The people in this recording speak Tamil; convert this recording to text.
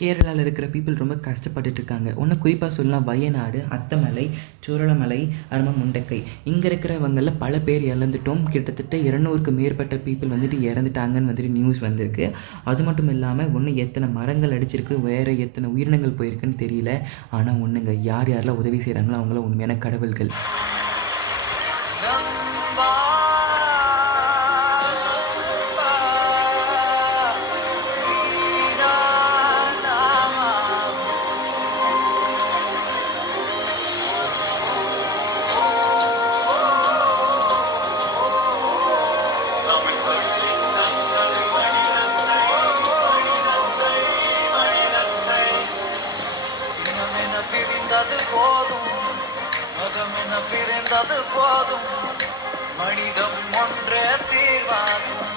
கேரளாவில் இருக்கிற பீப்புள் ரொம்ப கஷ்டப்பட்டுட்டு இருக்காங்க. இன்னும் குறிப்பாக சொல்லலாம் வயநாடு, அத்தமலை, சூரலமலை, அப்புறமா முண்டக்கை. இங்கே இருக்கிறவங்கள பல பேர் இழந்துட்டோம். கிட்டத்தட்ட 200க்கு மேற்பட்ட பீப்புள் வந்துட்டு இறந்துட்டாங்கன்னு வந்துட்டு நியூஸ் வந்திருக்கு. அது மட்டும் இல்லாமல் இன்னும் எத்தனை மரங்கள் அடிச்சிருக்கு, வேறு எத்தனை உயிரினங்கள் போயிருக்குன்னு தெரியல. ஆனால் ஒன்றுங்க, யார் யாரெல்லாம் உதவி செய்கிறாங்களோ அவங்களாம் உண்மையான கடவுள்கள். பிரிந்தது போதும், மதம் என பிரிந்தது போதும், மனிதம் ஒன்றே தீர்வாகும்.